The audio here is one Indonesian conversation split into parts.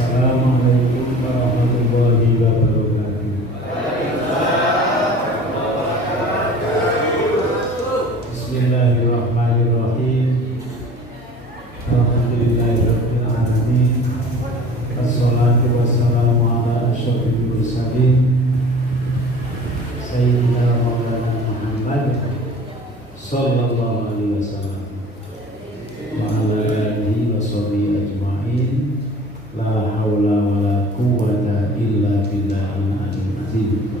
Assalamualaikum warahmatullahi wabarakatuh. Bismillahirrahmanirrahim. Alhamdulillahirabbil alamin. Wassalatu wassalamu ala asyrofil mursalin Sayyidina Maulana Muhammad sallallahu alaihi wasallam wa ala alihi wa sahbihi ajma'in. La haula wala quwwata illa billahil aliyyil azim.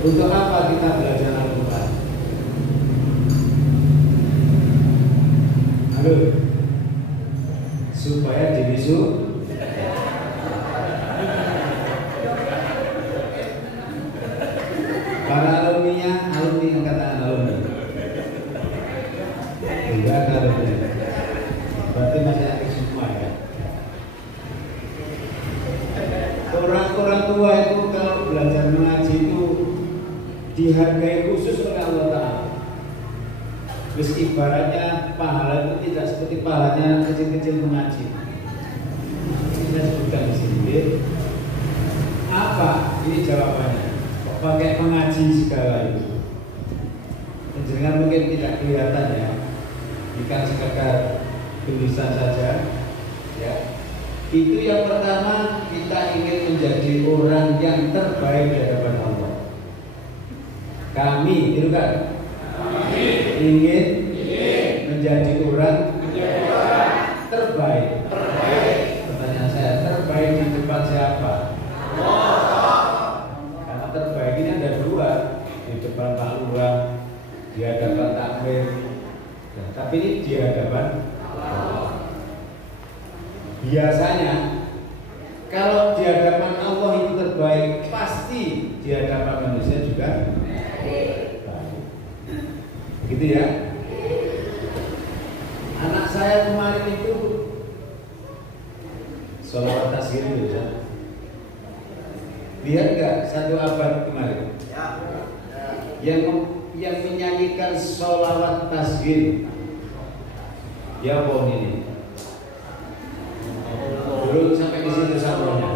Untuk apa kita belajar Al-Qur'an? Halo. Supaya dibisu. Para alumni angkatan alumni. Enggak ada. Berarti masih aktif semua ya. Orang-orang tua itu kalau belajar mengaji itu dihargai khusus oleh Allah Ta'ala. Terus ibaratnya pahala itu tidak seperti pahalanya kecil-kecil mengaji. Ini saya sebutkan di sini. Apa? Ini jawabannya. Kok pakai mengaji segala itu? Jangan mungkin tidak kelihatan ya. Bukan sekadar tulisan saja. Ya. Itu yang pertama, kita ingin menjadi orang yang terbaik di hadapan Allah. Kami, itu kan? Ingin menjadi orang terbaik. Pertanyaan saya, terbaik di depan siapa? Karena terbaik ini ada dua, di depan Pak Lurah, di hadapan takmir. Tapi ini di hadapan Allah. Biasanya kalau di hadapan Allah itu terbaik, pasti di hadapan manusia juga baik. Begitu ya. Anak saya kemarin itu sholawat tasbih itu ya. Lihat nggak satu abad kemarin? Yang menyanyikan sholawat tasbih. Ya pohon ini. Belum sampai di situ sabrnya.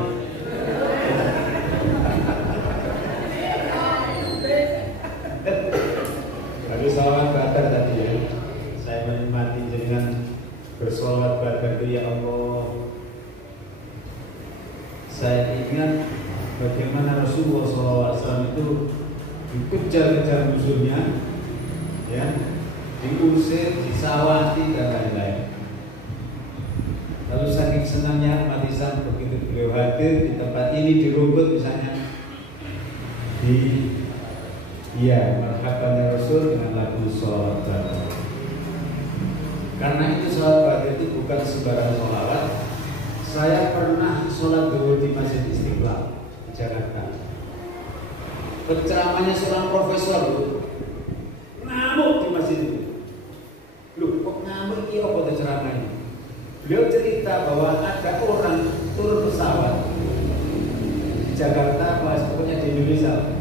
Lalu sholawat badar tadi ya. Saya menikmati dengan bersholawat badar itu ya Allah. Saya ingat bagaimana Rasulullah SAW itu dikejar-kejar musuhnya, ya, diusir, disawati dan lain-lain. Lalu saking senangnya umat Islam begitu beliau hadir di tempat ini, di Rungkut misalnya, marhaban ya Rasul dengan lagu sholawat badar. Karena itu sholawat badar itu bukan sembarang sholawat. Saya pernah sholat zuhur di Masjid Istiqlal di Jakarta. Penceramahnya seorang profesor ngamuk di masjid itu. Loh, kok ngamuk ini apa ceramahnya? Beliau cerita bahwa ada orang turun pesawat di Jakarta, pokoknya di Indonesia.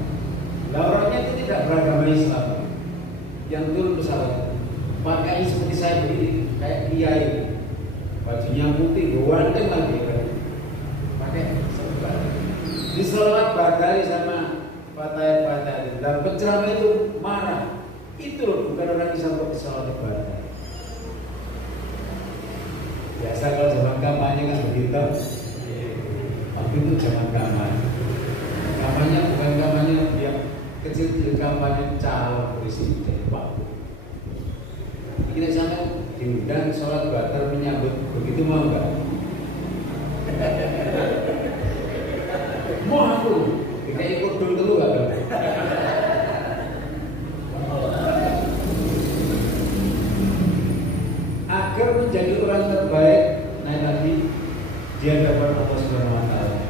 Nah, orangnya itu tidak beragama Islam. Yang turun pesawat pakai seperti saya begini, kayak kiai, bajunya putih, ganteng lagi, pakai serban. Di sholawat badari sama fatayat. Dan penceramah itu marah. Itu loh, bukan orang Islam kok sholawat badari. Biasa kalau zaman kampanye kan begitu. Waktu itu zaman kampanye. Kampanye bukan kampanye yang kecil-kecil, kampanye calon presiden Pak. Kita sampai diundang sholat badar menyambut, begitu mau enggak? Mau aku, kita ikut dulu enggak? Agar menjadi orang terbaik, nanti di hadapan Allah Subhanahu wa taala.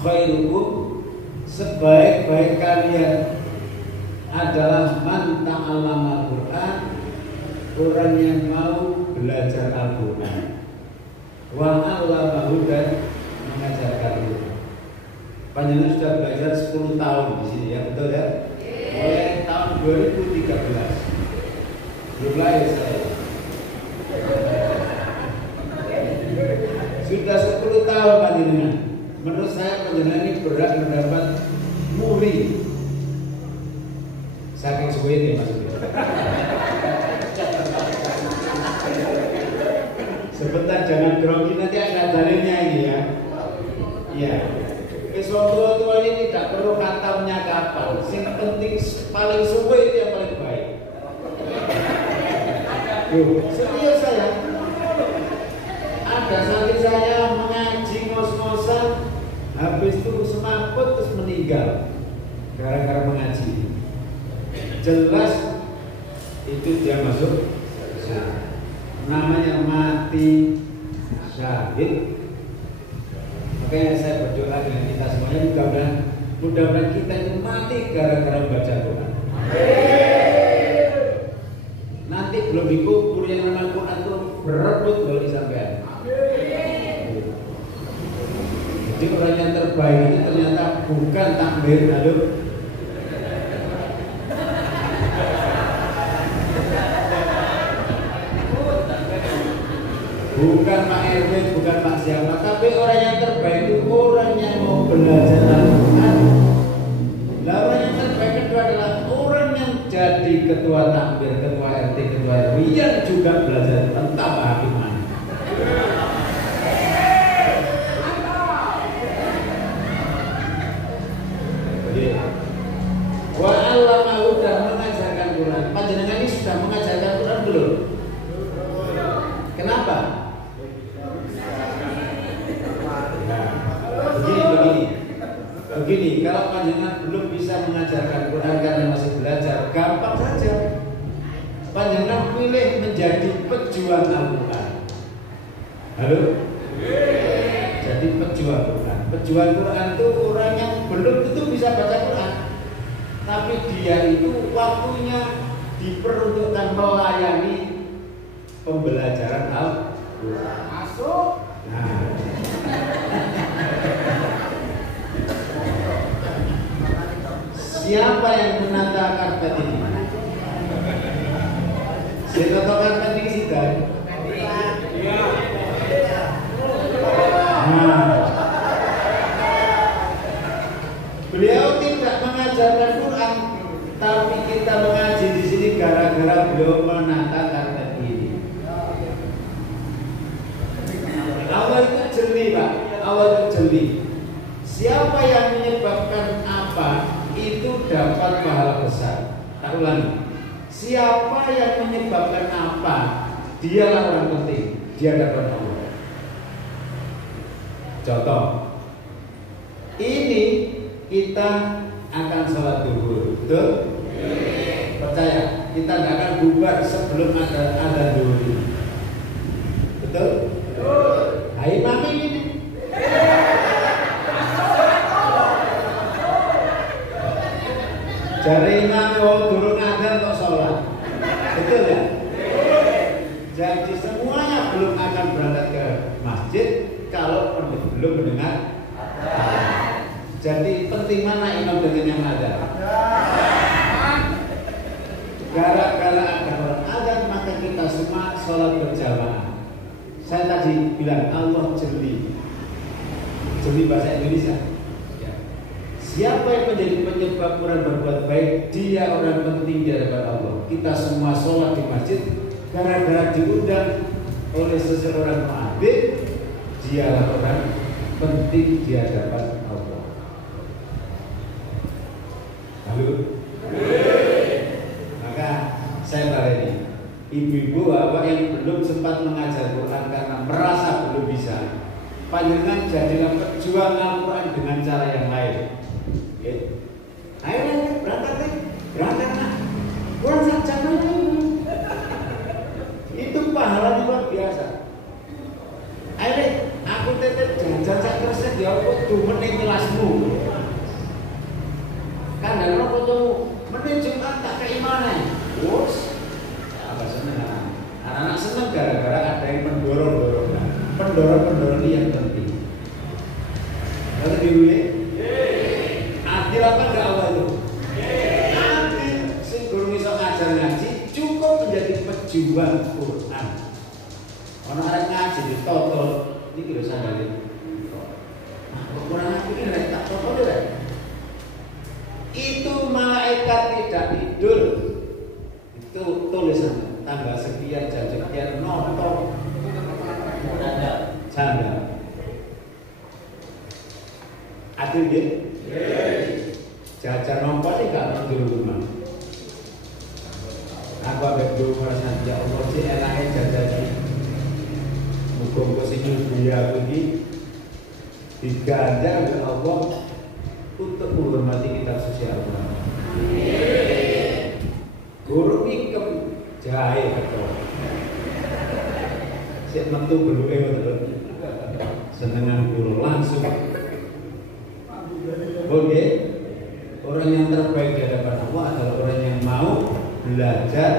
Khairukum, sebaik-baik kalian adalah man ta'allama Al-Qur'an, orang yang mau belajar Al-Qur'an. Wa 'allamahu, dan mengajarkannya. Panjenengan sudah belajar 10 tahun di sini ya, betul ya? Mulai tahun 2013. Belum lahir saya. Sudah 10 tahun panjenengan. Menurut saya panjenengan ini berhak mendapat muri. Saking suwe ini maksudnya. Sebentar jangan grogi, nanti ada dalilnya ini ya. Iya. Wong tua ini tidak perlu katamnya kapan. Yang penting paling suwe itu yang paling baik. Serius saya. Ada santri saya mengaji ngos-ngosan, habis itu semaput terus meninggal gara-gara mengaji. Jelas itu dia masuk namanya mati syahid. Makanya saya berdoa dengan kita semuanya, mudah-mudahan kita itu mati gara-gara baca Quran. Nanti belum dikubur yang namanya Quran itu berebut kalau sampean. Jadi orang yang terbaik itu ternyata bukan takbir lalu bukan Pak RW, bukan Pak siapa, tapi orang yang terbaik itu orang yang mau belajar Al-Quran. Nah, orang yang terbaik itu adalah orang yang jadi ketua takbir, ketua RT, ketua RW yang juga belajar tentang kehakiman. Wa allamahu dan mengajarkan Quran. Panjenengan ini sudah mengajarkan Quran belum? Kenapa? Begini, kalau panjenengan belum bisa mengajarkan Quran karena masih belajar, gampang saja. Panjenengan pilih menjadi pejuang Al-Quran. Halo? Jadi pejuang Quran. Pejuang Quran itu orang yang belum tentu bisa baca Quran, tapi dia itu waktunya diperuntukkan melayani pembelajaran Al-Quran. Masuk. Nah. Siapa yang menata karpet ini? Siapa tahu karpet ini sih kan? Nah. Beliau tidak mengajarkan Quran, tapi kita mengaji di sini gara-gara beliau menata karpet ini. Awal itu jeli Pak, awal itu jeli. Siapa yang menyebabkan apa itu dapat pahala besar. Tak ulangi. Siapa yang menyebabkan apa, dialah orang penting. Dia dapat Allah. Contoh, ini kita akan sholat duhur, betul? Percaya, kita tidak akan bubar sebelum ada duhur. Betul? Hai mami ini. Jari imam wong durung adzan kok sholat. Betul ya? Jadi semuanya belum akan berangkat ke masjid kalau belum mendengar. Jadi penting mana imam dengan yang adzan? Gara-gara ada orang adzan maka kita semua sholat berjamaah. Saya tadi bilang Allah jeli. Jeli bahasa Indonesia. Siapa yang menjadi penyebab orang berbuat baik, dia orang penting di hadapan Allah. Kita semua sholat di masjid gara-gara diundang oleh seseorang muadzin, dialah orang penting di hadapan Allah. Halo? Maka saya bareni, ibu-ibu bapak yang belum sempat mengajar Quran karena merasa belum bisa, panjenengan jadilah pejuang Al-Quran dengan cara yang lain. Ayo berangkat nak. Kurang jam ini. Itu pahalanya luar biasa. Ayo aku tetep jajan sak kresek ya aku dumening kelasmu. Kan ana fotomu meneh Jumat tak keimanan. Wos. Apa seneng anak-anak seneng gara-gara ada yang mendorong-dorong. Pendorong-pendorong ini yang penting. Kalau diulik adil apa enggak Allah itu? Adil. Sing guru iso ngajar ngaji cukup menjadi pejuang Quran. Ono arek ngaji ditotol ini kira sandalin. Kurang aku ini rek tak apa deh. Itu malaikat tidak tidur. Itu tulisan tanggal sekian jam sekian nonton janda. Adil ya? Jajan nonton sih gak nonton di rumah. Aku abis dulu merasa ya Allah sih enaknya jajan. Muka-muka sini dia begini diganda oleh Allah untuk menghormati kitab suci Al-Quran. Guru ikem jahe betul. Siap metu beluke betul. Senengan guru langsung. Oke. Orang yang terbaik di hadapan Allah adalah orang yang mau belajar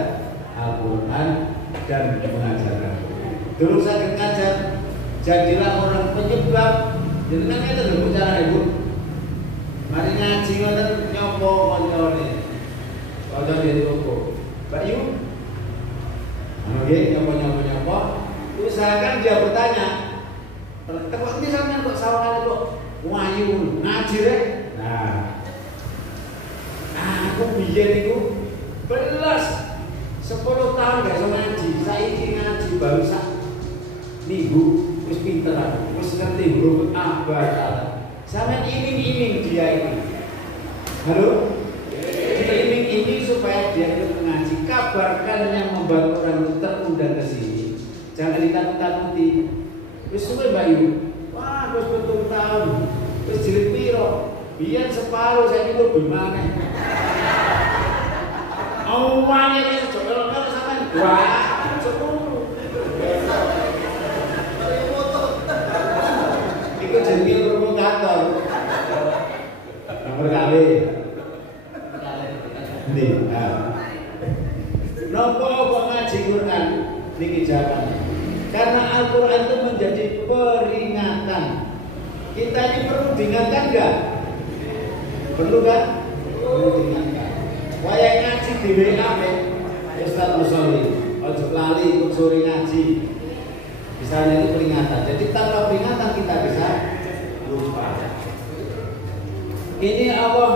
Al-Quran dan mengajarkan. Dulu saya ngajar, jadilah orang penyebab. Jadi kan kita dulu cara ibu. Mari ngaji ngoten nyopo koncone. Koncone di toko. Mbak Yu. Oke, nyopo. Usahakan dia bertanya. Kok ini sampean kok sawangan kok wayu ngaji rek? Nah. Aku biyen niku belas 10 tahun gak iso ngaji. Saiki ngaji baru sak minggu wis pinter aku. Wis ngerti huruf abad. Sampeyan iming-iming dia ini. Halo? Kita iming-iming supaya dia ikut mengaji. Kabarkan yang membantu orang itu terundang ke sini. Jangan ditakut-takuti. Wis suwe Mbak Yu. Wah, wis 7 tahun. Wis jilid piro? Biyen separuh saiki lebih maneh. Awalnya wis jolong-jolong sampean. Wah, 10. Iku jenenge provokator. Nomor kali. Nih, nopo kok ngaji Quran niki jawabannya. Karena Al-Quran itu menjadi peringatan. Kita ini perlu diingatkan enggak? Perlu kan? Perlu diingatkan. Wayang ngaji di WA Ustaz Musoli, ojo lali ikut sore ngaji. Misalnya itu peringatan. Jadi tanpa peringatan kita bisa lupa. Ini Allah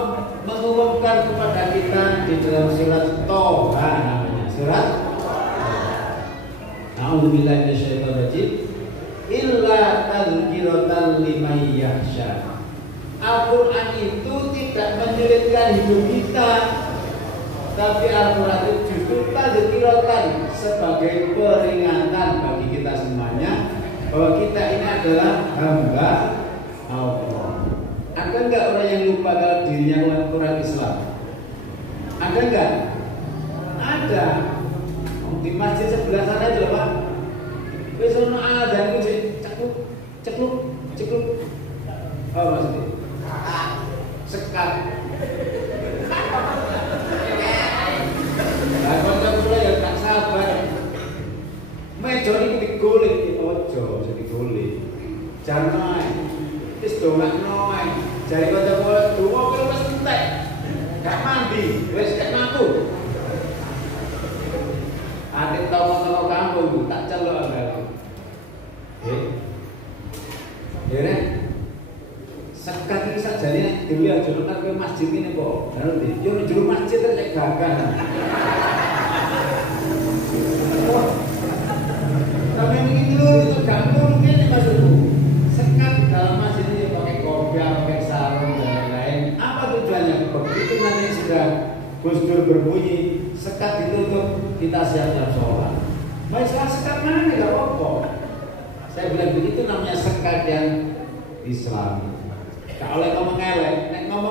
mengumumkan kepada kita di dalam surat Toha namanya. Surat A'udzubillahi minasyaitonirrajim. Illa tadzkiratan liman yakhsha. Al-Quran itu tidak menyulitkan hidup kita, tapi Al-Quran itu justru tadzkiratan sebagai peringatan bagi kita semuanya bahwa kita ini adalah hamba Allah. Ada enggak orang yang lupa kalau dirinya orang Islam? Ada enggak? Ada. Di masjid sebelah sana aja Pak. Wis ono adzan ku cekluk. Oh maksudnya? Sekat. Lah kanca kula ya tak sabar. Meja iki digolek ojo, jadi golek. Jangan wis dongakno ae. Jare kanca kula donga kok wis entek. Gak mandi, wis gak ngaku. Adik tau kampung tak celok ambalku. Ya. Sekat iki sakjane dhewe aja nang ke masjid ini kok. Nanti yo njero masjid rek gagah. Tapi ini dulu gantung ini maksudku. Sekat di dalam masjid ini pakai kopiah, pakai sarung dan lain-lain. Apa tujuannya? Begitu nanti sudah Gus Dur berbunyi, sekat ditutup, kita siap-siap sholat. Masalah sekat mana tidak apa-apa. Saya bilang begitu namanya sekat yang Islami. Kalau ngomong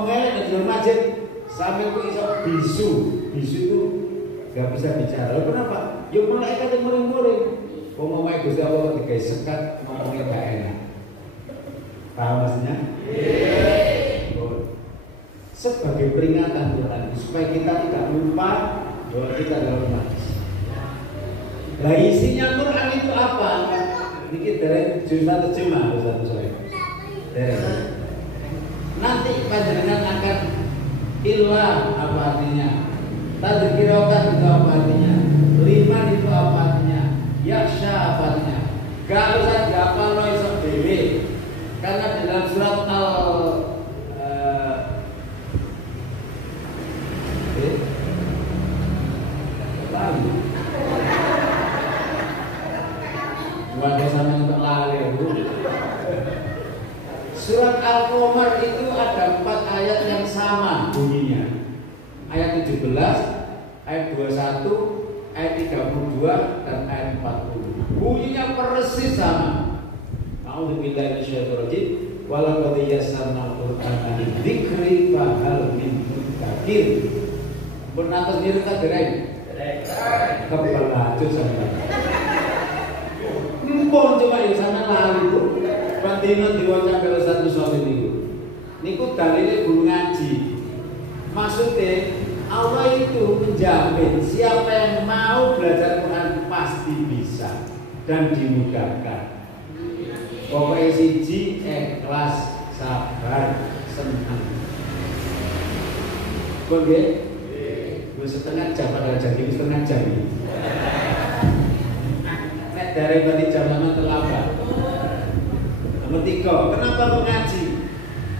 elek, di masjid sampai kok iso bisu itu nggak bisa bicara. Lalu kenapa? Yuk malaikat yang muring-muring. Ngomongnya Gusti Allah ketika sekat ngomongnya gak enak. Paham maksudnya? Sebagai peringatan Quran supaya kita tidak lupa bahwa kita adalah umat. Nah isinya Quran itu apa? Ini dari jumlah terjemah satu saya. Dari nanti panjenengan akan ilah apa artinya? Tadzkiratan itu apa artinya? Liman itu apa artinya? Yaksha apa artinya? Gak usah diapal lo iso Karena di dalam surat Surat Al-Qamar itu ada 4 ayat yang sama bunyinya. Ayat 17, ayat 21, ayat 32 dan ayat 40. Bunyinya persis sama. A'udzubillahi minasyaitonirrajim. Walaqad yassarnal Qur'ana lidzikri fahal min mudzakir. Bernapas diri tak gerai. Kepelacur sampean. Mumpun cuma ya sampean lali Bu. Bandingan diwaca karo satu soal niku dalile guru ngaji. Maksudnya Allah itu menjamin siapa yang mau belajar Quran pasti bisa dan dimudahkan. Pokoknya siji ikhlas, sabar, senang. Oke? Setengah jam pada jadi setengah jam ini. Nek dari berarti jam terlambat. Nomor 3, kenapa mengaji?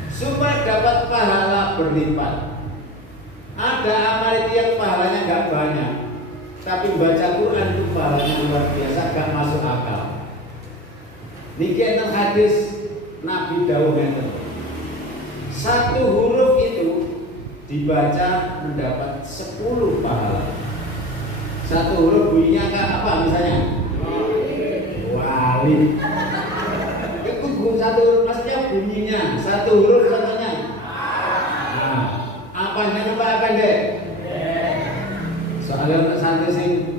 Supaya dapat pahala berlipat. Ada amal itu yang pahalanya nggak banyak, tapi baca Quran itu pahalanya luar biasa, gak masuk akal. Niki enten hadis Nabi dawuh ngeten. 1 huruf itu dibaca mendapat 10 pahala. 1 huruf bunyinya apa misalnya? Wali. Satu maksudnya bunyinya 1 huruf contohnya. Nah, apanya apa deh? Soalnya untuk santri sing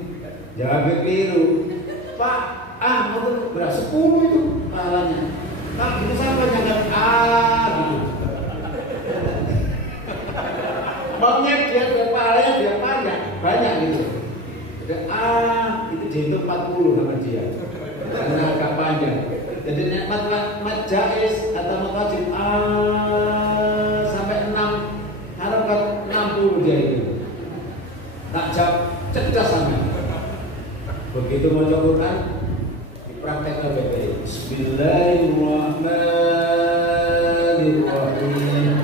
jawab keliru. Pak, itu berat 10 itu pahalanya. Pak, itu siapa jangan gitu. Maunya dia pahalanya dia banyak gitu. Itu jadi 40 sama dia. Karena agak panjang. Jadi mat jais atau mat wajib sampai 6 harakat 60 dia itu. Tak jawab cerdas sama. Begitu mau Quran dipraktekkan baik-baik. Bismillahirrahmanirrahim.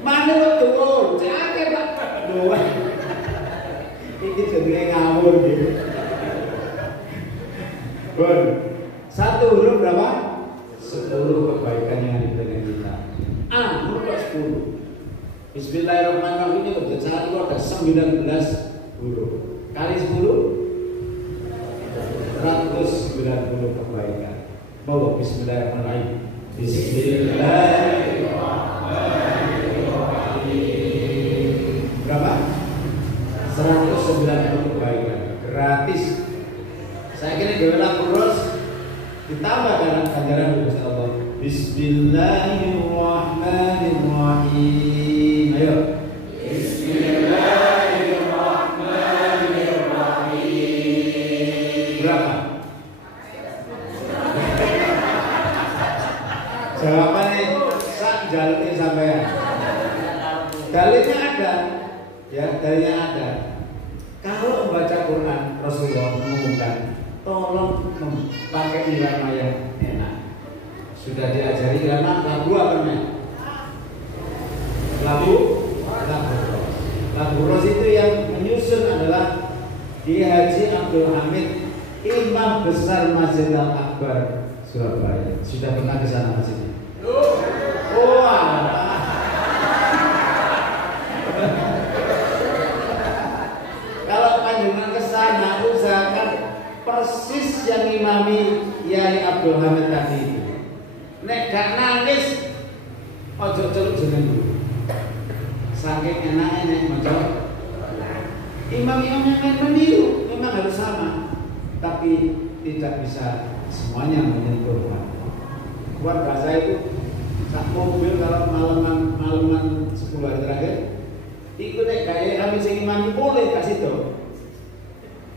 Mana betul? Jangan Pak. Doa. Ini jadi ngawur gitu. Bon. 1 huruf berapa? 10 kebaikan yang ada dengan kita. Huruf 10. Bismillahirrahmanirrahim ini untuk saat itu ada 19 huruf. Kali 10 190 kebaikan. Bawa Bismillahirrahmanirrahim. Bismillahirrahmanirrahim. Berapa? 190 kebaikan. Gratis. Saya kira gimana terus ditambah dalam ganjaran Gusti Allah. Bismillahirrahmanirrahim. Ayo. Bismillahirrahmanirrahim. Berapa? Jawabannya sak jalurnya sampean. Dalilnya ada. Ya, dalilnya ada. Kalau membaca Quran Rasulullah mengumumkan tolong pakai irama yang enak. Sudah diajari irama lagu apa namanya? Lagu ros. Lagu ros itu yang menyusun adalah Ki Haji Abdul Hamid, Imam Besar Masjid Al-Akbar Surabaya. Sudah pernah ke sana masjidnya? Oh, kalau panjenengan ke sana usahakan persis yang imami Yai Abdul Hamid tadi itu. Nek gak nangis, ojo celuk jeneng dulu. Saking enaknya nek maca. Imam-imam yang lain meniru, memang harus sama, tapi tidak bisa semuanya menyentuh. Keluarga saya itu sak mobil kalau malaman 10 hari terakhir, ikut nek gaya ambil sing imami boleh kasih tuh.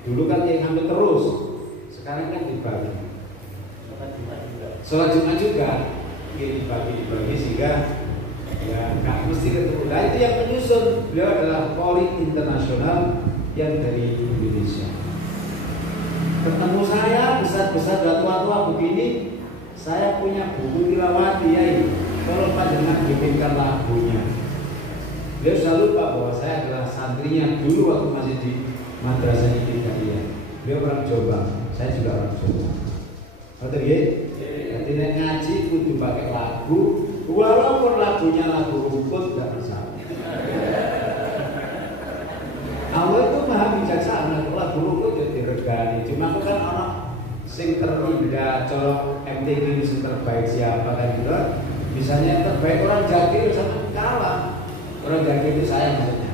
Dulu kan yang ambil terus, sekarang kan dibagi. Sholat Jumat juga dibagi sehingga ya nggak mesti ketemu. Nah itu yang menyusun, beliau adalah poli internasional yang dari Indonesia. Ketemu saya besar-besar dan tua-tua begini, saya punya buku tilawati ya ini. Tolong panjenengan bikinkan lagunya. Dia selalu lupa bahwa saya adalah santrinya dulu waktu masih di madrasah Ibtidaiyah. Beliau orang Jombang, saya juga orang Jombang. Betul ya? Jadi ngaji kudu pakai lagu, walaupun lagunya lagu rumput tidak masalah. Allah itu maha bijaksana, lagu rumput jadi regani. Cuma aku kan orang sing terindah, colok MTV sing terbaik siapa kan gitu. Misalnya yang terbaik orang Jakir sama kalah. Orang Jakir itu saya maksudnya.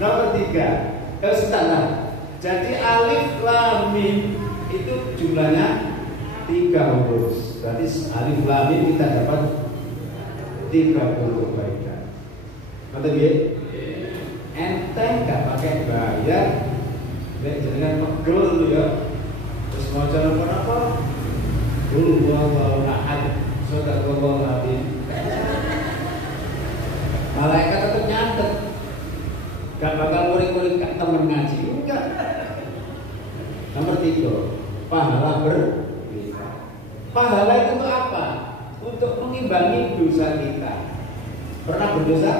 Nomor 3, sebentar. Jadi alif lam mim itu jumlahnya 3 huruf. Berarti alif lam mim kita dapat 30 kebaikan. Betul ya? Enteng nggak pakai bayar, jangan pegel tuh ya. Terus mau jalan apa? Dulu wallahu ahad, sadaqallahu azim. Malaikat tetap nyatet. Gak bakal murid-murid gak temen ngaji, enggak. Nomor 3, pahala berlipat. Pahala itu untuk apa? Untuk mengimbangi dosa kita. Pernah berdosa?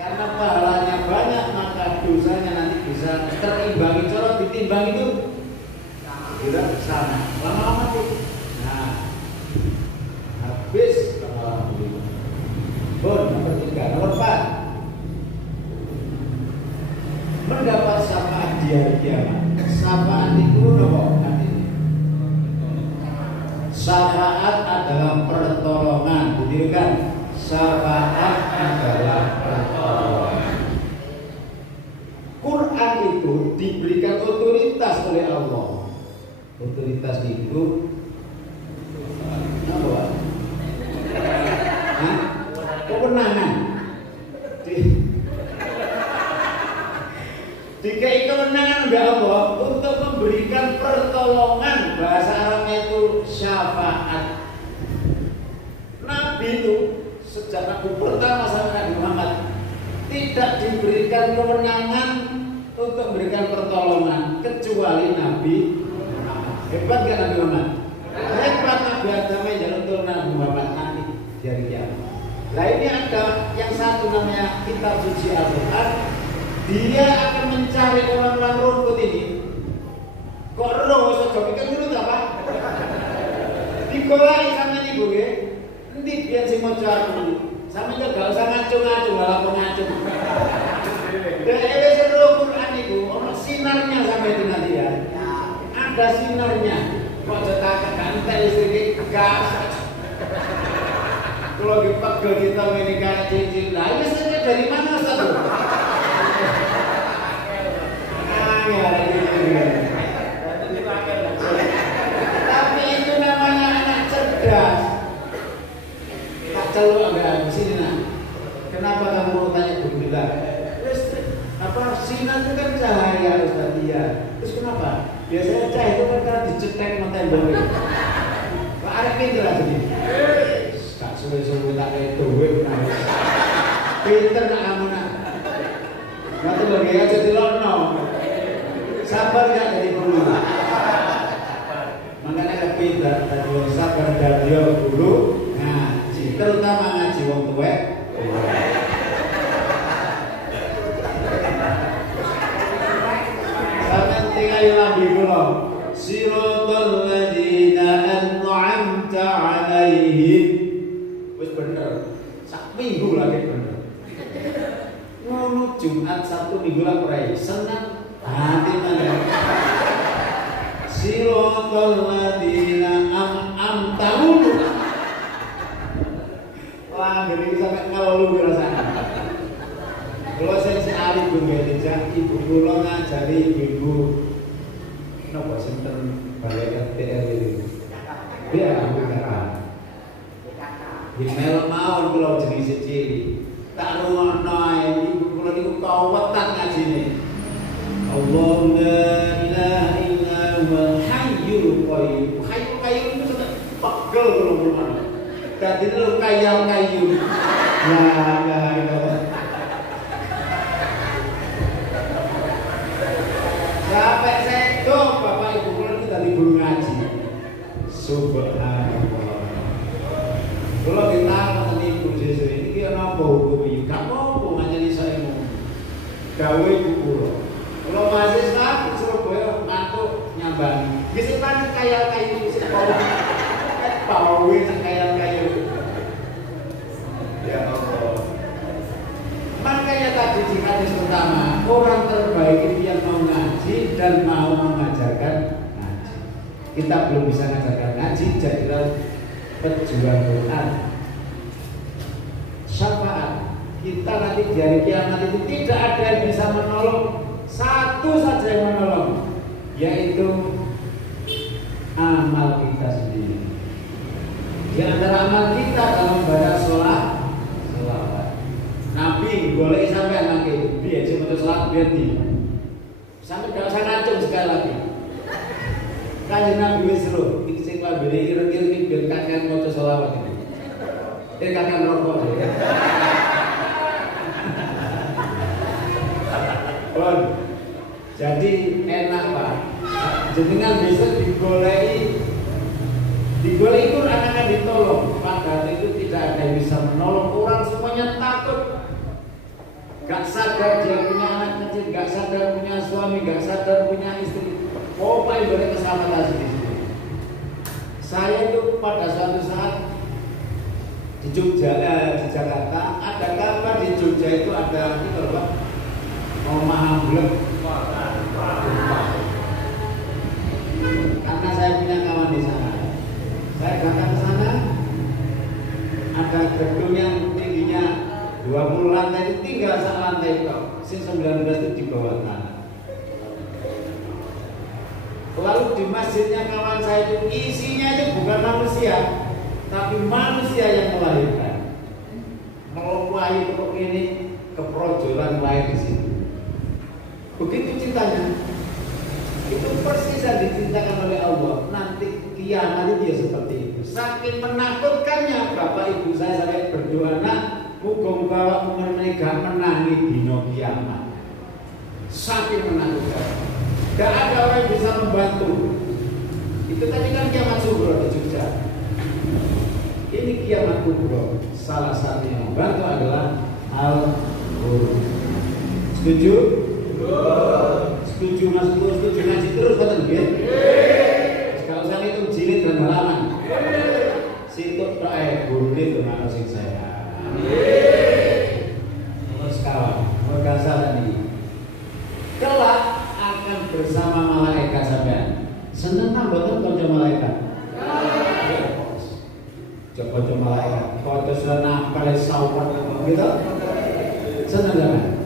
Karena pahalanya banyak, maka dosanya nanti bisa terimbangi. Kalau ditimbang itu tidak sana, lama-lama tuh. Nah, habis lama-lama itu. Nomor 3, nomor 4. Mendapat syafaat di hari kiamat. Syafaat itu nopo nanti. Syafaat adalah pertolongan, betul kan? Syafaat adalah pertolongan. Quran itu diberikan otoritas oleh Allah. Otoritas itu apa? Kewenangan. Dikai kewenangan oleh Allah untuk memberikan pertolongan. Bahasa Arabnya itu syafaat. Nabi itu sejak Nabi pertama sama Nabi Muhammad tidak diberikan kewenangan untuk memberikan pertolongan kecuali Nabi Muhammad. Hebat gak Nabi Muhammad? Hebat. Nabi Adam yang jalur turun Nabi Muhammad nanti di hari kiamat. Nah ini ada yang satu namanya kitab suci Al-Quran. Dia akan mencari orang-orang rumput ini. Kok roh saja pikir dulu apa? Digolai sama ini bu ya. Nanti biar si mocar dulu. Sama juga gak usah ngacung-ngacung, malah ngacung. Dan ini seluruh Quran itu, orang sinarnya sampai itu nanti ya. Ada sinarnya. Kok cetak gantai listrik gas. Kalau dipegel kita ini kayak cincin. Nah ini saja dari mana satu? Tapi itu namanya anak cerdas. Tak celuk agak sini nak. Kenapa kamu mau tanya begitu? Apa sinar itu kan cahaya Ustaz dia. Terus kenapa? Biasanya cahaya itu kan karena dicetek sama tembok. Pak Arif pinter lah jadi. Tak suwe-suwe tak kayak duit. Pinter nak kamu nak. Nanti bagi aja di lono. Sabar gak dari guru. Makanya kepintar tadi sabar dari guru ngaji, terutama ngaji wong tuwek. Sampeyan tinggal lambi kula. Siratal ladzina an'amta 'alaihim. Wis bener. Sak minggu lagi bener. Ngono Jumat Sabtu Minggu lah prai. Senang hati mana? Siratal ladzina an'amta 'alaihim. Wah, gede sampai ngeluh rasanya. Kalau saya sekali pun gak ibu kula ngajari ibu napa sinten balik RTL itu. Dia bukan. Di mel mawon kula jenis cilik. Tak rungono ibu kula niku kawetan ngajine. Allahu la ilaha illa huwal hayyul qayyum. Hayyul qayyum itu sudah pegel kula. Dadi lu kayal kayu. Ya. Sampai sedo Bapak Ibu ngaji. Subhanallah. Kalau kita ngerti Ibu Yesus ini kira apa hukum ini? Gak apa-apa ngajari saya ngomong. Gawe kulo. Kalau mahasiswa di Surabaya ngantuk nyambang. Bisa kan kayak itu sih bau kayak ya Allah. Makanya tadi di hadis pertama, orang terbaik itu yang mau ngaji dan mau mengajarkan ngaji. Kita belum bisa mengajarkan ngaji, jadilah pejuang Quran. Syafaat. Kita nanti di hari kiamat itu tidak ada yang bisa menolong, satu saja yang menolong, yaitu amal kita sendiri. Di antara amal kita dalam membaca sholawat. Nabi boleh sampai nanti biar cuma sholat biar nih. Sampai gak usah ngacung sekali lagi. Kanjeng Nabi wis seru, iki sing labene kira-kira biar kakek maca sholawat ini. Kakek rokok. Bon. Jadi enak Pak. Jenengan besok digoleki Quran akan ditolong. Padahal itu tidak ada yang bisa menolong. Orang semuanya takut. Gak sadar dia punya anak kecil, gak sadar punya suami, gak sadar punya istri. Oh Pak boleh keselamatan di sini. Saya itu pada suatu saat di Jakarta ada kabar di Jogja itu ada itu Pak. Omah amblek. Karena saya punya kawan di sana. Saya datang ke sana, ada gedung yang tingginya 20 lantai itu tinggal sak lantai itu, sing 19 itu di bawah tanah. Lalu di masjidnya kawan saya itu isinya itu bukan manusia, tapi manusia yang melahirkan. Melukai untuk ini keprojolan lahir di situ. Begitu cintanya, itu persis yang dicintakan oleh Allah. Nanti kiamat itu ya seperti itu. Saking menakutkannya bapak ibu saya sampai berdoa, nak, muga-muga umur mereka menangi dino kiamat. Saking menakutkan, gak ada orang yang bisa membantu. Itu tadi kan kiamat kubro di Jogja. Ini kiamat kubro. Salah satu yang membantu adalah Al-Quran. Setuju? Setuju mas, setuju ngaji terus betul ya? Kalau saya itu jilid dan halaman. Situ guru itu mana sing saya. Terus kawan, mereka ini kelak akan bersama malaikat sampean. Seneng kan betul kanca malaikat? Coba malaikat. Kanca seneng kali saupan gitu. Seneng kan?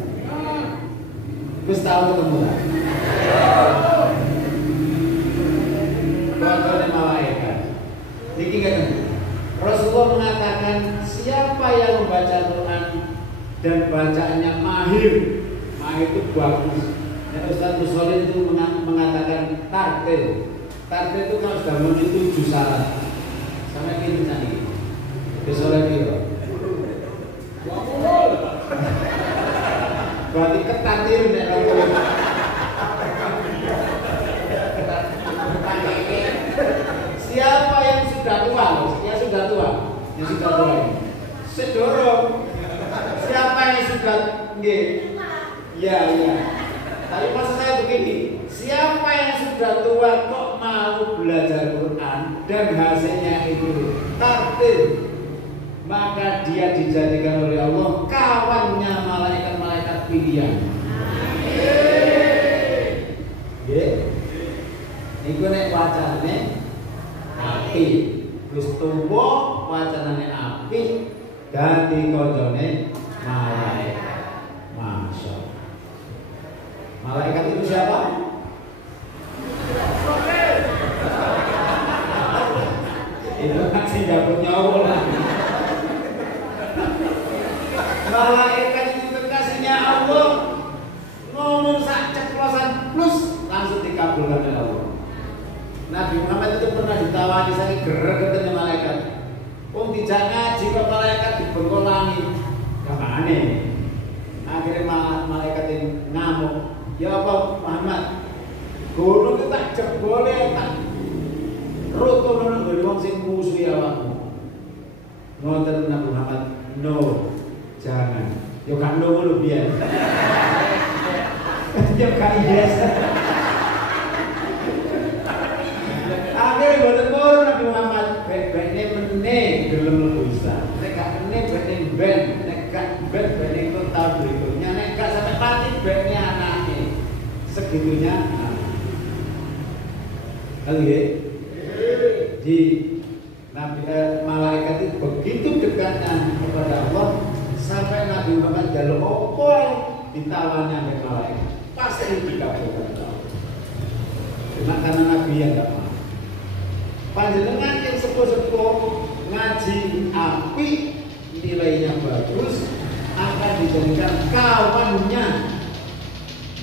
Wis tahu ketemu. Kanca malaikat. Niki ngeten. Rasulullah mengatakan siapa yang membaca Quran dan bacaannya mahir itu bagus. Dan Ustaz Musolin itu mengatakan tartil itu kalau sudah memenuhi 7 syarat. Sampai kini tadi. Musolin itu. Berarti ketatir nek siapa yang sudah tua? Yang sudah tua ini. Sedorong. Siapa yang sudah nggih? Ya. Tapi maksud saya begini, siapa yang sudah tua kok mau belajar Quran dan hasilnya itu tartil, maka dia dijadikan oleh Allah kawannya malaikat-malaikat pilihan. Nggih. Niku nek wacane api, wis tuwa wacanane api dadi kancane malaikat. Masya Allah. Malaikat itu siapa? Itu kasih dapur nyawa lah. Malaikat itu kekasihnya Allah. Ngomong sak ceplosan plus langsung dikabulkan oleh Allah. Nabi Muhammad itu pernah ditawani saking geregetnya malaikat. Wong dijak ngaji kok malaikat dibengkolangi. Kamane? Akhirnya malaikat ini ngamuk. Ya apa Muhammad? Gunung itu tak jebole tak ngoten Nabi Muhammad, no, jangan. Yo kan no lu biar. Yo kan yes. Akhirnya boten purun Nabi Muhammad, bene meneh gelem mlebu Islam. Nek gak meneh bene ben, nek gak ben bene itu tahun berikutnya, nek gak sampai mati bene anaknya. Segitunya. Lalu ya, di Nabi malaikat itu begitu dekatnya kepada Allah sampai Nabi Muhammad jaluk opo ditawannya oleh malaikat pasti dikabulkan Allah. Cuma karena Nabi yang tidak mau. Panjenengan yang sepuh-sepuh ngaji api nilainya bagus akan dijadikan kawannya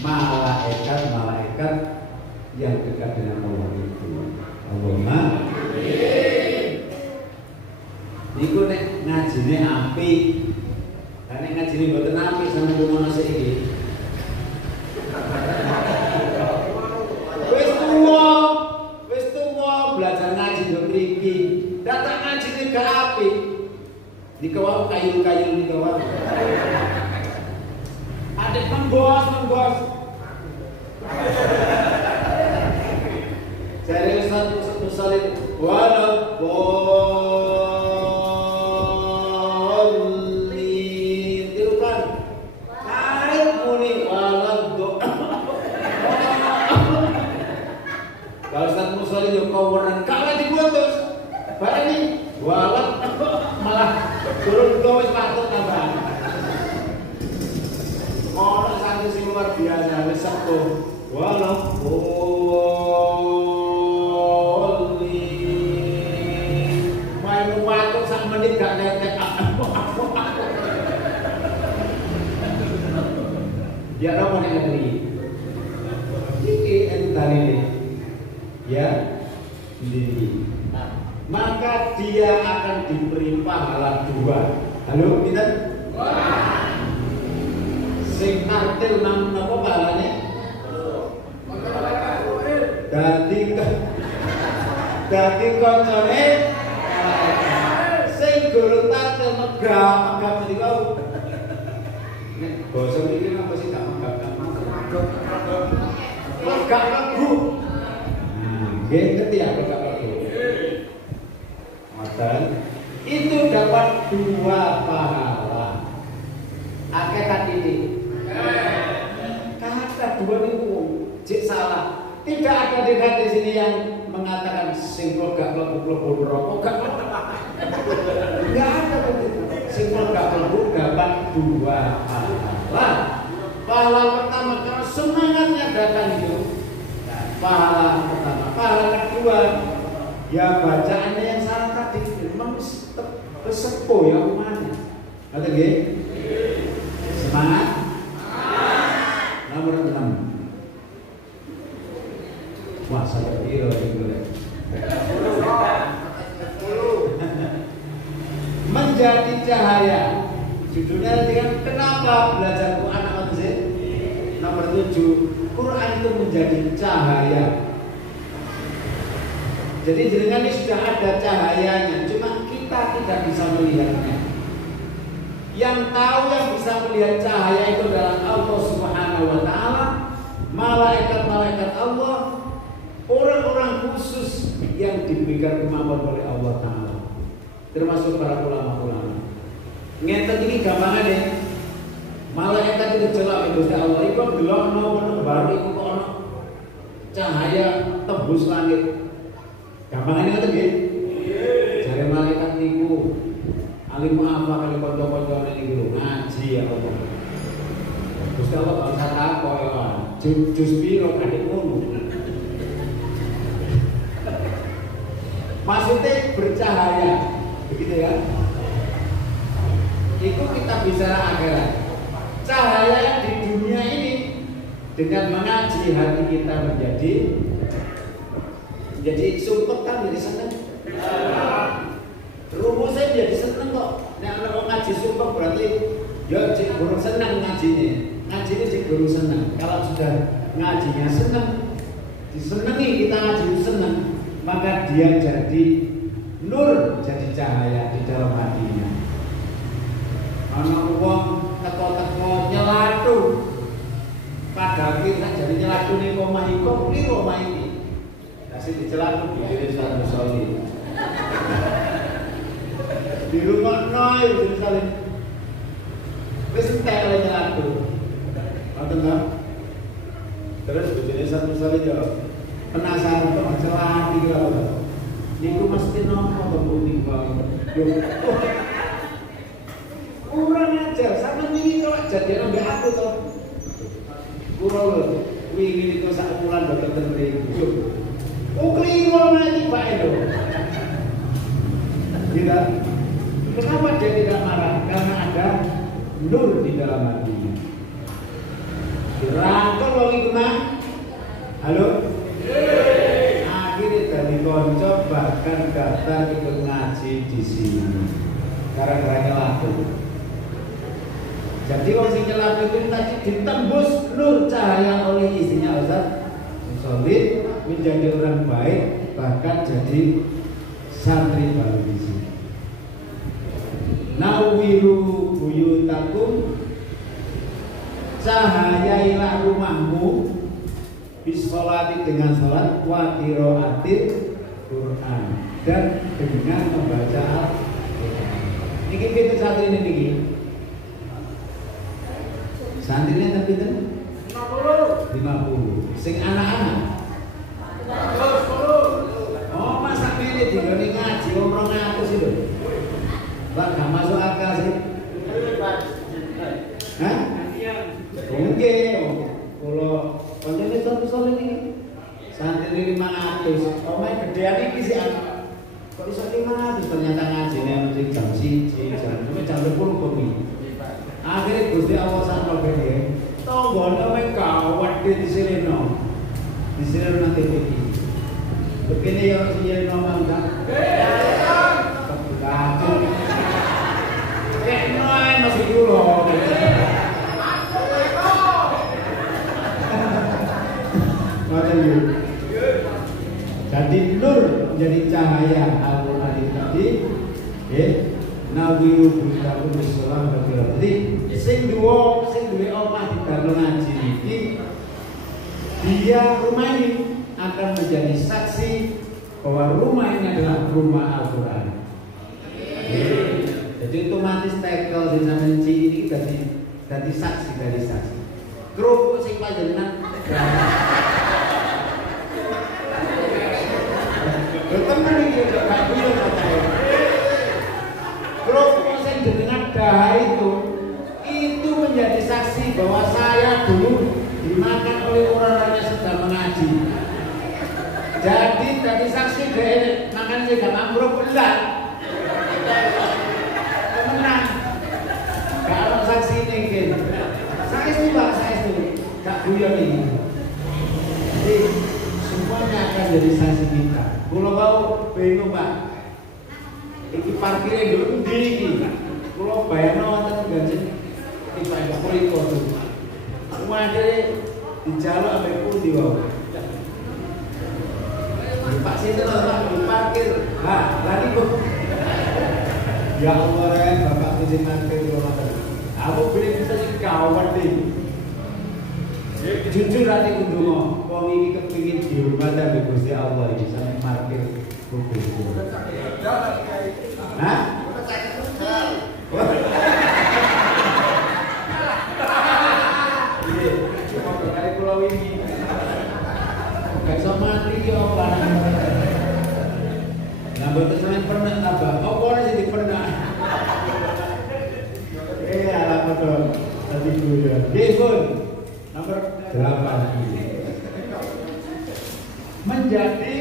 malaikat yang dekat dengan Allah itu. Allahumma niku nek ngajine api. Lah nek ngajine mboten api sampe ngono sik Wis tuwa belajar ngaji yo mriki. Datang ngajine gak api. Niku wae kayu-kayu niku wae. Adek menggos. Jadi Ustaz Salim wala boleh tirukan kait muni wala do. Kalau Ustaz Salim yo kaweran kalah diputus. Barani wala malah turun wis patut tambahan. Ono santri sing luar biasa wis sepuh wala menit gak netek ya apa nek ngeri iki entane ya ini maka dia akan diberi pahala 2. Halo kita sing artil nang napa pahalane dadi koncone guru tatel megap jadi kau. Nek basa iki apa sih gak megap megap lagu. Nggih ngerti ya megap lagu. Maka itu dapat 2 pahala. Akeh tadi ini. Kata 2 niku cek salah. Tidak ada di sini yang mengatakan singkul gak mlebu rokok gak enggak ada begitu. Singkul gak mlebu dapat 2 pahala. Pahala pertama karena semangatnya datang itu. Pahala pertama. Pahala kedua ya bacaannya yang salah tadi memang sesepuh ya umatnya. Kata nggih? Semangat. Nomor 6. Wah, saya kira itu menjadi cahaya. Judulnya kan kenapa belajar Quran apa sih? Nomor 7. Quran itu menjadi cahaya. Jadi jenengan ini sudah ada cahayanya, cuma kita tidak bisa melihatnya. Yang tahu yang bisa melihat cahaya itu adalah Allah Subhanahu wa taala, malaikat-malaikat Allah, orang-orang khusus yang diberikan kemampuan oleh Allah Ta'ala, termasuk para ulama-ulama. Ngeten ini gampangane. Malaikat itu celak Gusti Allah iku delokno baru iku kok cahaya tembus langit. Gampangane ngoten nggih? Jare malaikat niku alim apa kali kanca-kancane niku ngaji ya Allah. Gusti Allah kok kata kok jus piro kadek ngono. Maksudnya bercahaya, begitu ya? Itu kita bicara akhirat. Cahaya di dunia ini dengan mengaji hati kita menjadi sumpah kan jadi seneng. Rumusnya jadi seneng kok. Nek ana ngaji sumpah berarti ya cek guru seneng ngajinya. Ngajinya cek guru seneng. Kalau sudah ngajinya seneng, disenengi kita ngaji seneng, maka dia jadi nur jadi cahaya di dalam hatinya. Ana wong teko-teko nyelatu padha kita jadi nyelatu ning omah iku piro omah iki. Kasih dicelatu bojone satu soli. Di rumah noy jadi saling wis entek oleh nyelatu. Ngoten ta? Terus bojone satu soli yo penasaran kok celati iki lho. Niku mesti nopo to Bu niku. Kurang ajar, sama ini kalau jadi ambek aku toh. Kurang lho, wingi niku sak wulan boten mriku. Oh keliru nanti Pak Edo. Tidak. Kenapa dia tidak marah? Karena ada nur di dalam hatinya. Dirangkul wong iku nang. Halo? Akhirnya dari konco bahkan datang ikut ngaji di sini. Gara-gara laku. Jadi orang sing nyelap itu tadi ditembus nur cahaya oleh istrinya Ustaz Solid menjadi orang baik, bahkan jadi santri baru di sini. Nawiru buyutakum, cahayailah rumahmu bisolati dengan sholat wa qiraatil Quran dan dengan membaca Al-Quran. Ini kita santri ini niki. Santrinya tapi itu 50. Sing anak-anak 10. Oh masa ini digone ngaji wong 200 itu. Lah gak masuk akal sih. Hah? Nggih, kula pancene satu-satu niki. Santri 500. Omahe gedean iki sih kok iso 500 ternyata ngajine mesti jam 1, jam 10 bengi. Akhirnya Gusti Allah sakno kene. Tonggone mek kawat di sini no. Di sini nanti iki. Begini ya sini no mangga. Kabeh. Noy masih dulu. Jadi nur menjadi cahaya Al-Quran tadi. Nawiru buyutakum bisolah wa qiraatil. Jadi sing duwe omah di dalam ngaji iki dia rumah ini akan menjadi saksi bahwa rumah ini adalah rumah Al-Quran. Jadi otomatis tekel di zaman ini jadi saksi dari saksi. Kerupuk sing panjenengan teman iki gak kuyo katanya. Kerupuk sing jenengan dahar itu menjadi saksi bahwa saya dulu dimakan oleh orang yang sedang mengaji. Jadi tadi saksi dia makan sih gak mampu enggak. Menang. Gak ada saksi ini. Saya itu Pak, saya itu gak guyon ini. Jadi semuanya akan jadi saksi kita. Kalau mau bingung Pak. Iki parkirnya dulu ndi iki. Kalau bayarno wonten gaji kita enggak perlu tuh. Wae dijaluk ambek pundi wae. Pak Sinten ora parkir. Ha, lari kok. Ya Allah, Bapak izin parkir kula. Aku beli bisa dikawat iki. Jujur ati kundunga, wong iki kepengin dihormati ambek Gusti Allah iki sampe parkir kudu. Hah? Iya, cuma berkali pulau ini. Gak bisa mati ya apa? Nah, betul sampai pernah tabah. Oh, boleh jadi pernah. Alamat dong. Tadi dulu. Devon nomor 8 ini. Menjadi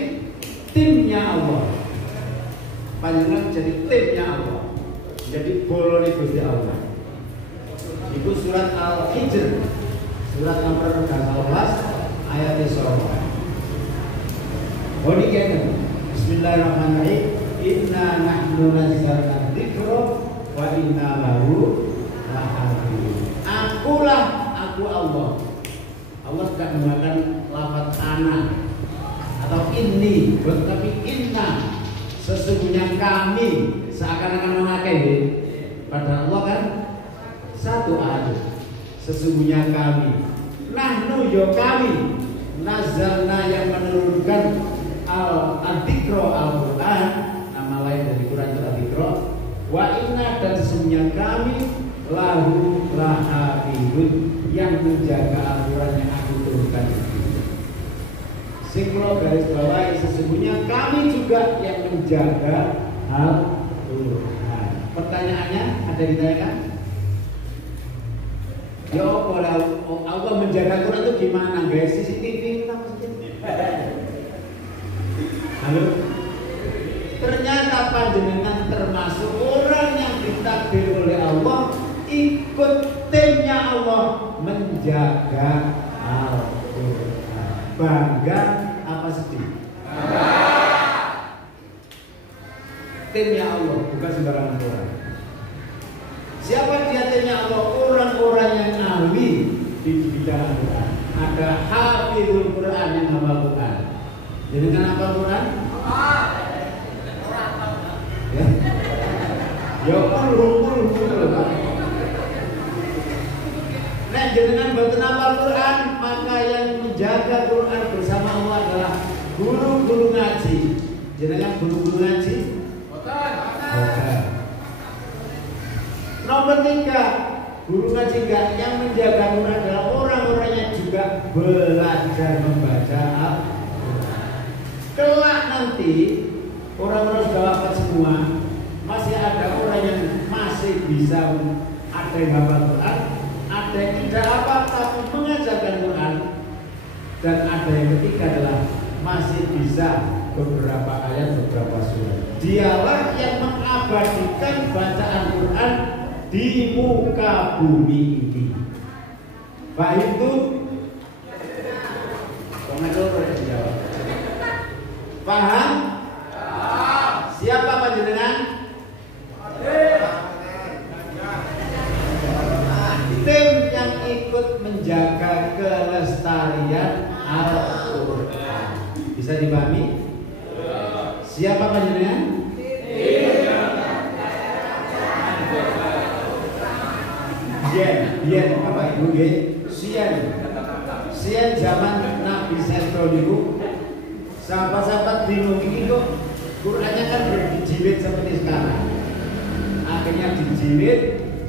timnya Allah. Panjenengan jadi timnya Allah. Jadi bolone Gusti Allah. Itu surat Al-Hijr. Surat nomor 14 ayat 1. Oh ini kayaknya Bismillahirrahmanirrahim. Inna nahnu nazzalna dzikra wa inna lahu lahafizun. Aku Allah. Allah tidak menggunakan lafaz ana atau ini, tapi inna. Sesungguhnya kami seakan-akan memakai, pada Allah kan satu ayat. Sesungguhnya kami, nahnu yo kami, nazalna yang menurunkan al-dzikra Al-Quran, nama lain dari Quran itu al-dzikra. Wa inna, dan sesungguhnya kami lahu lahafidun, yang menjaga Al-Quran yang aku turunkan itu. Siklo garis bawahi, sesungguhnya kami juga yang menjaga Al-Quran. Pertanyaannya ada ditanyakan? Ya Allah menjaga Quran itu gimana guys? CCTV kita maksudnya. Halo? Ternyata panjenengan termasuk orang yang ditakdir oleh Allah ikut timnya Allah menjaga Al-Quran. Bangga apa sedih? Bangga. Timnya Allah, bukan sembarangan orang. Siapa dia timnya Allah? Orang-orang yang ahli di bidang Al-Quran. Ada hafizul Quran yang hafal Quran. Jadi dengan hafal Quran? Ya. Ya kumpul. Nah, dengan boten hafal Quran, maka yang menjaga Quran bersama Allah adalah guru-guru ngaji. Jenengan guru-guru ngaji? Bukan. Nomor 3, guru ngaji enggak, yang menjaga Quran adalah orang-orang yang juga belajar membaca Al-Quran. Kelak nanti orang-orang sudah wafat semua, masih ada orang yang masih bisa, ada yang hafal Quran, ada yang tidak apa tapi mengajarkan Quran, dan ada yang ketiga adalah masih bisa beberapa ayat, beberapa surat. Dialah yang mengabadikan bacaan Quran di muka bumi ini. Paham itu? Jawab. Paham? Siapa panjenengan? Tim yang ikut menjaga kelestarian Al-Quran. Bisa dipahami? Siapa panjenengan? Biyen Bapak Ibu nggih, sian zaman Nabi Sentro niku sahabat-sahabat bingung iki kok Qurannya kan belum dijilid seperti sekarang. Akhirnya dijilid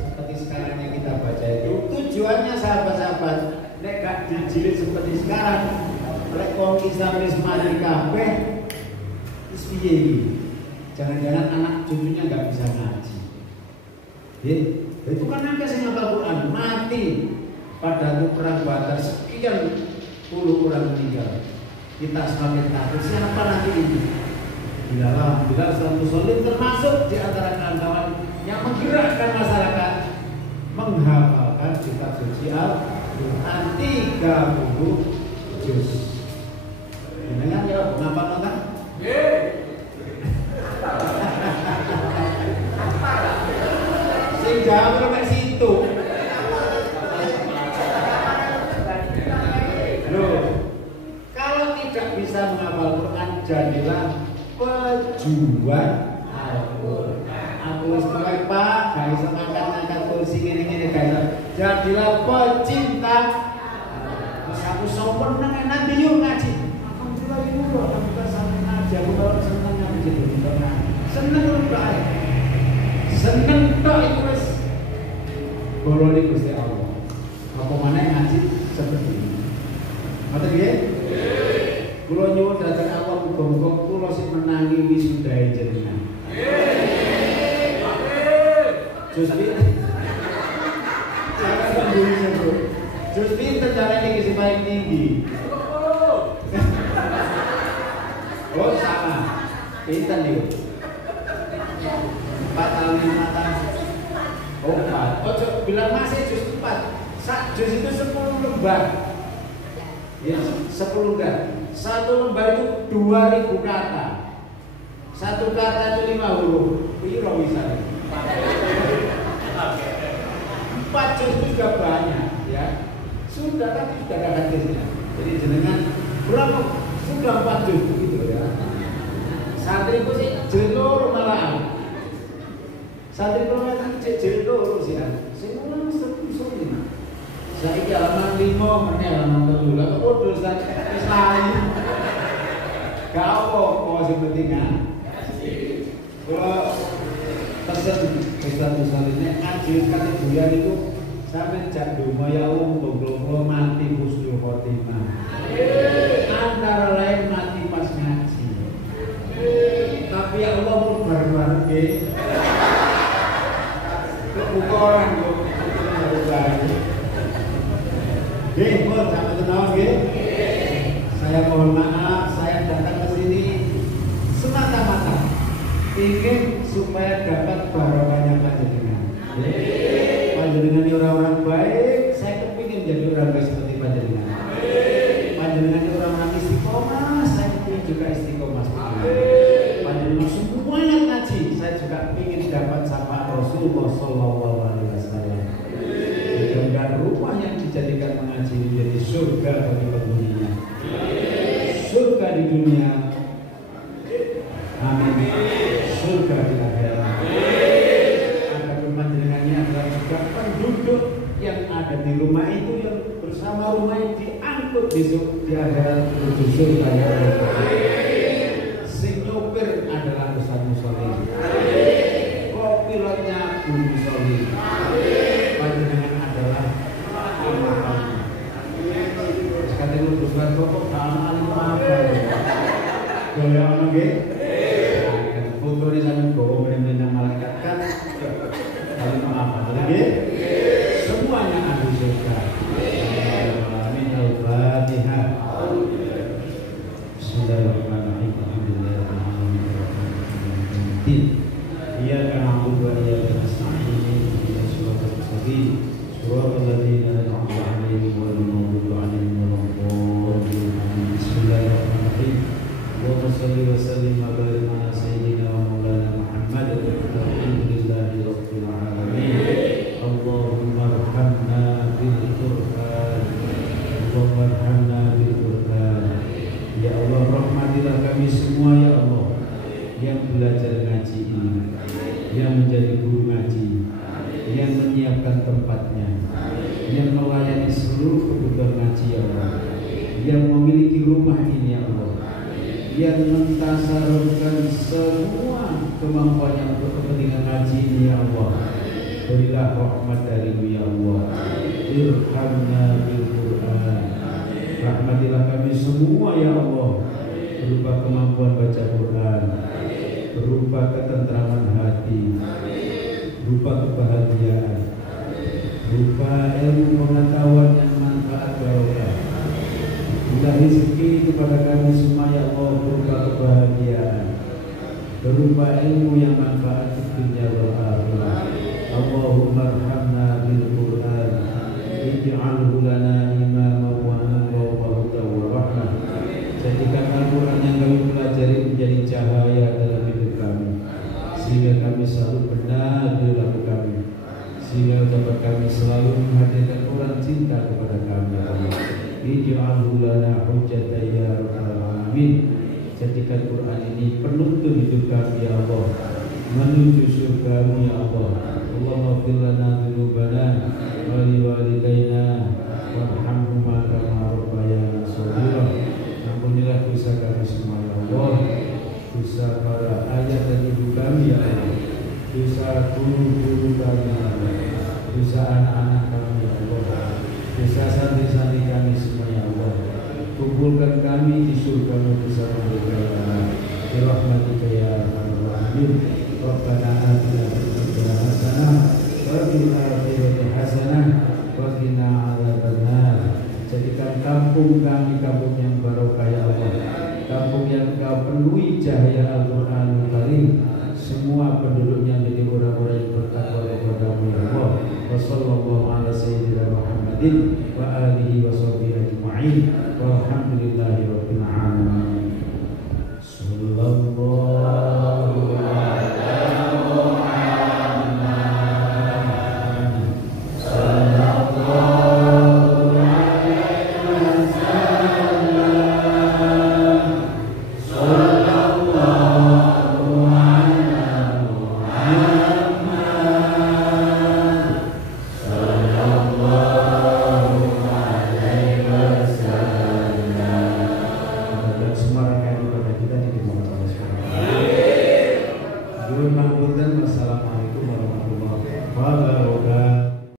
seperti sekarang yang kita baca itu. Tujuannya sahabat-sahabat nek gak dijilid seperti sekarang, lek wong Islam wis mati kabeh, wis piye iki? Jangan-jangan anak cucunya gak bisa ngaji. Itu kan angka yang hafal Quran mati pada perang Badar, sekian puluh orang meninggal. Kita semakin takut siapa nanti ini? Bila Islam Muslim termasuk di antara kawan-kawan yang menggerakkan masyarakat menghafalkan kitab suci Al-Quran 30 juz. Dengan ya kenapa nonton? Jawab sampai situ. Loh, kalau tidak bisa menghafal Quran, jadilah pejuang Al-Quran. Aku wis kowe Pak, gak iso ngangkat-ngangkat kursi ngene-ngene gak iso. Jadilah pecinta. Wis aku sombong nang nanti yuk ngaji. Alhamdulillah ibu kok kita sampe ngaji, aku baru seneng ngaji gitu. Seneng kok. Seneng tok iku wis golongi Gusti Allah. Apa maneh ngaji seperti ini. Ngoten nggih? Nggih. Kula nyuwun dhateng Allah muga-muga kula sing menangi wisudahe jenengan. Nggih. Amin. Jus pinten? Jangan sembunyi sebut. Jus pinten carane iki sing paling tinggi? Oh, salah. Pinten niku? 4 tahun 5 tahun. Oh, 4. Ojo bilang masih juz 4. Sak juz itu 10 lembar. Ya, 10 enggak. Satu lembar itu 2000 kata. Satu kata itu 5 huruf. Piro misalnya? 4 juz itu juga banyak, ya. Sudah tapi sudah ada hadisnya. Jadi jenengan berapa? Sudah 4 juz gitu ya. Santriku sih jelur malahan. Santri kula kan cek loro sih kan. Sing ora iso lima. Saiki halaman 5 meneh halaman 7. Lah kok podo Ustaz wis lali. Gak apa-apa sing penting kan. Kula pesen Ustaz ini ngaji kali bulan itu sampe jak donga ya Allah muga-muga mati husnul khotimah. Antara lain mati pas ngaji. Tapi ya Allah mun bar-bar nggih. Buka orang kok mohon sama tenawan saya mohon maaf, saya datang ke sini semata-mata ingin supaya dapat barokahnya panjenengan. Panjenengan ini orang-orang baik, saya kepingin jadi orang baik seperti panjenengan. Panjenengan ini orang-orang istiqomah, saya kepingin juga istiqomah seperti panjenengan. Semuanya ngaji, saya juga ingin dapat sama Rasulullah Sallallahu Alaihi Wasallam. Dan rumah yang dijadikan mengaji menjadi surga bagi penghuninya. Surga di dunia, amin. Surga di akhirat. Adapun panjenengannya adalah juga penduduk yang ada di rumah itu yang bersama rumah itu diangkut besok di akhirat menuju surga ya Allah. Sing nyopir adalah Ustaz Musholih. Pilotnya Bu Musholih. Panjenengan adalah imamnya. Sekali lu bersuara pokok dalam alim apa? Boleh ono nggih? Foto di sana kok benar-benar malaikat kan. Alim apa? Nggih? Semuanya ahli surga. Amin. Al-Fatihah. Bismillahirrahmanirrahim. Iyyaka na'budu wa iyyaka nasta'in ihdinas siratal mustaqim siratal ladzina an'amta 'alaihim ghairil maghdubi 'alaihim waladdallin. Bismillahirrahmanirrahim. Allahumma shalli wa sallim wa barik 'ala sayyidina wa maulana Muhammad alhamdulillahi rabbil alamin. Allahumma arhamna bil Qur'an. Allahumma arhamna bil Qur'an. Ya Allah, rahmatilah kami semua ya Allah yang belajar ngaji ini, yang menjadi guru ngaji, yang menyiapkan tempatnya, yang melayani seluruh kebutuhan ngaji ya Allah, yang memiliki rumah ini ya Allah, yang mentasarufkan semua kemampuannya untuk kepentingan ngaji ini ya Allah. Berilah rahmat darimu ya Allah. Irhamna bil Qur'an. Rahmatilah kami semua ya Allah, berupa kemampuan baca Quran, berupa ketentraman hati, berupa kebahagiaan, berupa ilmu pengetahuan yang manfaat barokah. Bila rezeki kepada kami semua ya Allah, berupa kebahagiaan, berupa ilmu yang manfaat di dunia wal akhirah. Allahumma arhamna bil Qur'an, ij'alhu lana imaman wa nuran wa hudan wa rahmah. Jadikan Al-Quran yang kami pelajari menjadi cahaya dalam hidup kami, sehingga kami selalu benar di dalam kami, sehingga dapat kami selalu menghadirkan orang cinta kepada kami ya Allah. Ij'alhu lana hujjatan ya rabbal alamin. Jadikan Quran ini penuntun hidup kami ya Allah, menuju surga-Mu ya Allah. Allahumma ighfir lana dzunubana wa liwalidayna warhamhuma kama rabbayana shaghira. Ampunilah dosa kami semua ya Allah, dosa para ayah dan ibu kami ya Allah, dosa guru-guru kami ya Allah, dosa anak-anak kami ya Allah, dosa santri-santri kami semua ya Allah. Kumpulkan kami di surga-Mu bersama mereka ya Allah. Bi rahmatika ya arhamar rahimin. Rabbana atina fid dunya hasanah wa fil akhirati hasanah wa qina adzabannar. Jadikan kampung kami kampung yang barokah ya Allah, kampung yang Kau penuhi cahaya Al-Quranul Karim. Semua penduduknya menjadi orang-orang yang bertakwa kepada-Mu ya Allah. Wa sallallahu ala sayyidina Muhammadin wa alihi wa sahbihi ajma'in. Walhamdulillahi rabbil alamin. Sallallahu Muhammad Nuhun pangapunten. Wassalamualaikum warahmatullahi wabarakatuh.